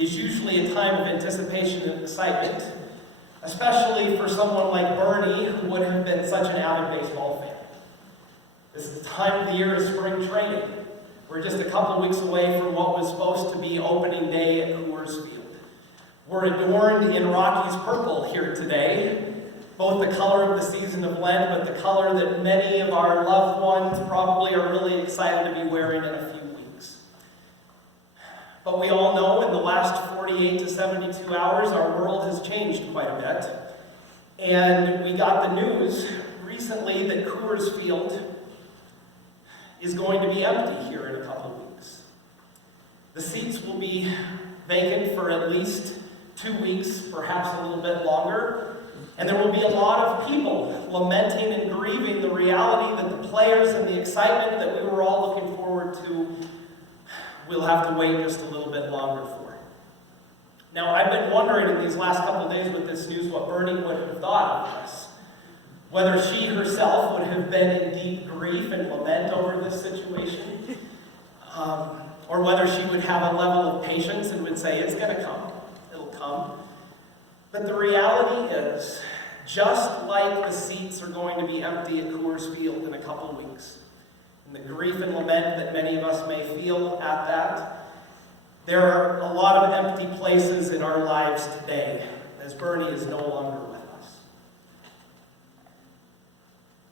is usually a time of anticipation and excitement, especially for someone like Bernie, who would have been such an avid baseball fan. This is the time of the year of spring training. We're just a couple weeks away from what was supposed to be opening day at Coors Field. We're adorned in Rockies purple here today, both the color of the season of Lent, but the color that many of our loved ones probably are really excited to be wearing in a few weeks. But we all know in the last 48 to 72 hours, our world has changed quite a bit. And we got the news recently that Coors Field is going to be empty here in a couple of weeks. The seats will be vacant for at least 2 weeks, perhaps a little bit longer, and there will be a lot of people lamenting and grieving the reality that the players and the excitement that we were all looking forward to, we'll have to wait just a little bit longer for. Now, I've been wondering in these last couple of days with this news what Bernie would have thought of this. Whether she herself would have been in deep grief and lament over this situation, or whether she would have a level of patience and would say, it's going to come, it'll come. But the reality is, just like the seats are going to be empty at Coors Field in a couple of weeks, and the grief and lament that many of us may feel at that, there are a lot of empty places in our lives today, as Bernie is no longer with us.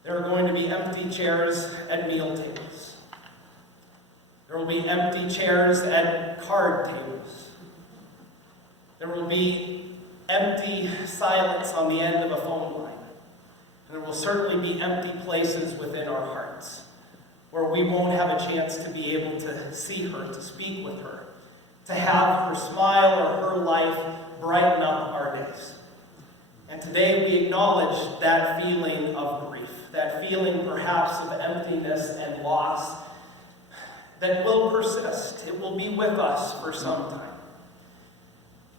There are going to be empty chairs at meal tables. There will be empty chairs at card tables. There will be empty silence on the end of a phone line. And there will certainly be empty places within our hearts where we won't have a chance to be able to see her, to speak with her, to have her smile or her life brighten up our days. And today we acknowledge that feeling of grief, that feeling perhaps of emptiness and loss that will persist. It will be with us for some time.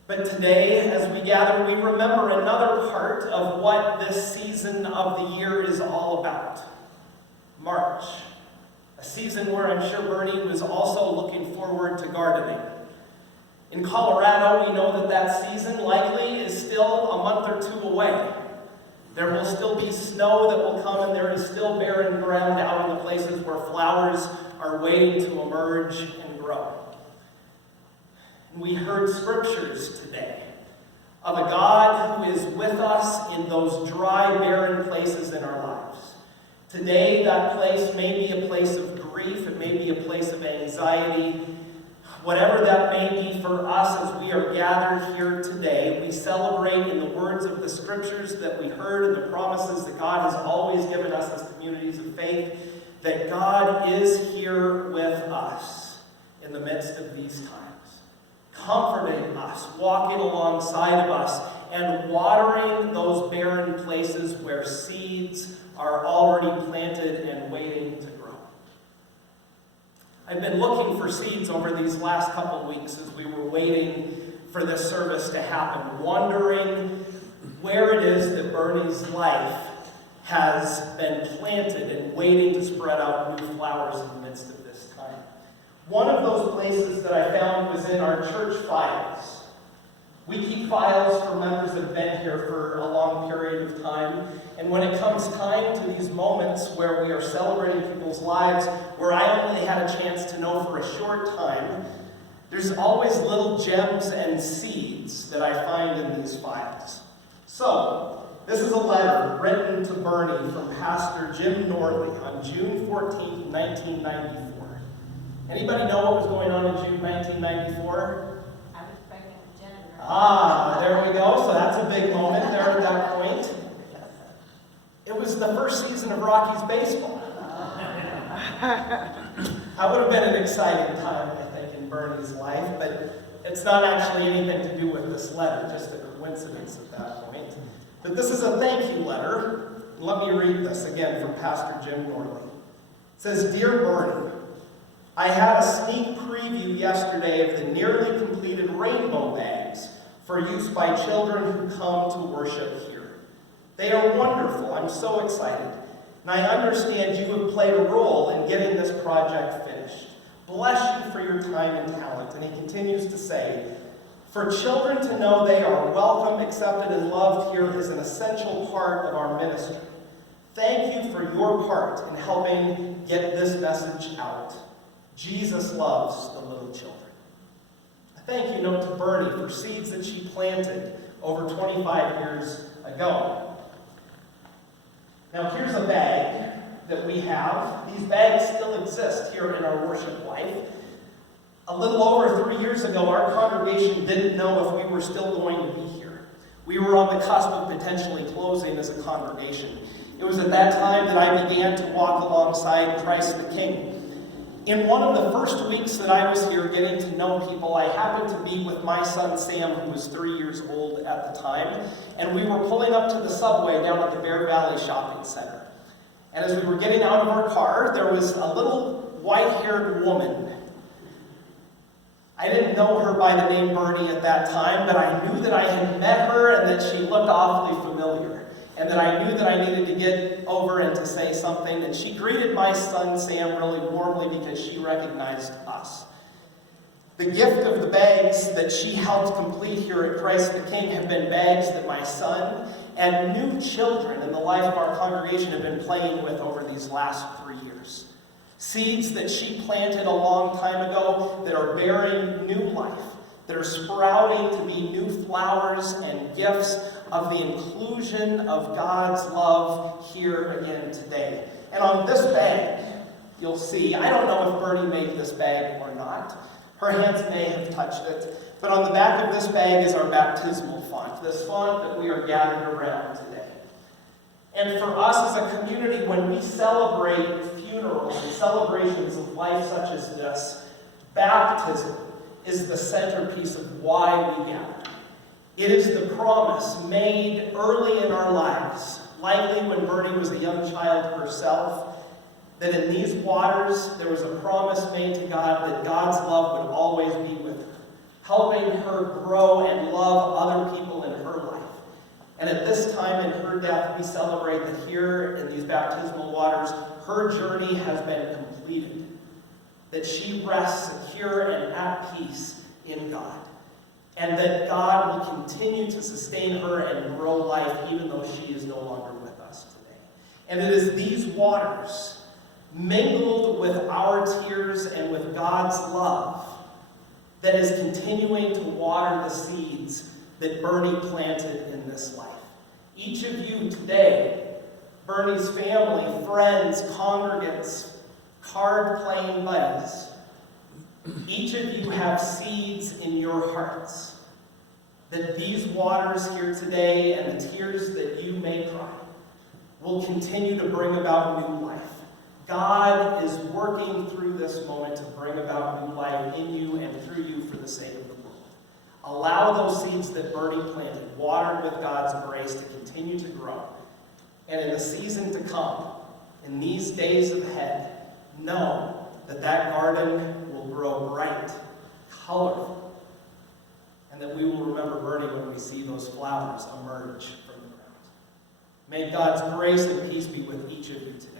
But today, as we gather, we remember another part of what this season of the year is all about. March, a season where I'm sure Bernie was also looking forward to gardening. In Colorado, we know that that season likely is still a month or two away. There will still be snow that will come, and there is still barren ground out in the places where flowers are waiting to emerge and grow. And we heard scriptures today of a God who is with us in those dry, barren places in our lives. Today, that place may be a place of grief, it may be a place of anxiety. Whatever that may be for us as we are gathered here today, we celebrate in the words of the scriptures that we heard and the promises that God has always given us as communities of faith, that God is here with us in the midst of these times, comforting us, walking alongside of us, and watering those barren places where seeds are already planted and waiting to grow. I've been looking for seeds over these last couple weeks as we were waiting for this service to happen, wondering where it is that Bernie's life has been planted and waiting to spread out new flowers in the midst of this time. One of those places that I found was in our church files. We keep files for members that have been here for a long period of time, and when it comes time to these moments where we are celebrating people's lives, where I only had a chance to know for a short time, there's always little gems and seeds that I find in these files. So, this is a letter written to Bernie from Pastor Jim Norley on June 14, 1994. Anybody know what was going on in June 1994? There we go. So that's a big moment there at that point. It was the first season of Rockies baseball. That would have been an exciting time, I think, in Bernie's life, but it's not actually anything to do with this letter, just a coincidence at that point. But this is a thank you letter. Let me read this again from Pastor Jim Norley. It says, Dear Bernie, I had a sneak preview yesterday of the nearly completed rainbow bags for use by children who come to worship here. They are wonderful. I'm so excited. And I understand you have played a role in getting this project finished. Bless you for your time and talent. And he continues to say, For children to know they are welcome, accepted, and loved here is an essential part of our ministry. Thank you for your part in helping get this message out. Jesus loves the little children. A thank you note to Bernie for seeds that she planted over 25 years ago. Now here's a bag that we have. These bags still exist here in our worship life. A little over 3 years ago, our congregation didn't know if we were still going to be here. We were on the cusp of potentially closing as a congregation. It was at that time that I began to walk alongside Christ the King. In one of the first weeks that I was here getting to know people, I happened to be with my son Sam, who was 3 years old at the time, and we were pulling up to the subway down at the Bear Valley Shopping Center. And as we were getting out of our car, there was a little white-haired woman. I didn't know her by the name Bernie at that time, but I knew that I had met her and that she looked awfully familiar. And that I knew that I needed to get over and to say something. And she greeted my son Sam really warmly because she recognized us. The gift of the bags that she helped complete here at Christ the King have been bags that my son and new children in the life of our congregation have been playing with over these last 3 years. Seeds that she planted a long time ago that are bearing new life, that are sprouting to be new flowers and gifts of the inclusion of God's love here again today. And on this bag, you'll see, I don't know if Bernie made this bag or not. Her hands may have touched it. But on the back of this bag is our baptismal font, this font that we are gathered around today. And for us as a community, when we celebrate funerals and celebrations of life such as this, baptism is the centerpiece of why we gather. It is the promise made early in our lives, likely when Bernie was a young child herself, that in these waters there was a promise made to God that God's love would always be with her, helping her grow and love other people in her life. And at this time in her death, we celebrate that here in these baptismal waters, her journey has been completed, that she rests secure and at peace in God. And that God will continue to sustain her and grow life even though she is no longer with us today. And it is these waters, mingled with our tears and with God's love, that is continuing to water the seeds that Bernie planted in this life. Each of you today, Bernie's family, friends, congregants, card-playing buddies, each of you have seeds in your hearts that these waters here today and the tears that you may cry will continue to bring about new life. God is working through this moment to bring about new life in you and through you for the sake of the world. Allow those seeds that Bernie planted, watered with God's grace, to continue to grow. And in the season to come, in these days ahead, know that that garden will grow bright, colorful, and that we will remember Bernie when we see those flowers emerge from the ground. May God's grace and peace be with each of you today.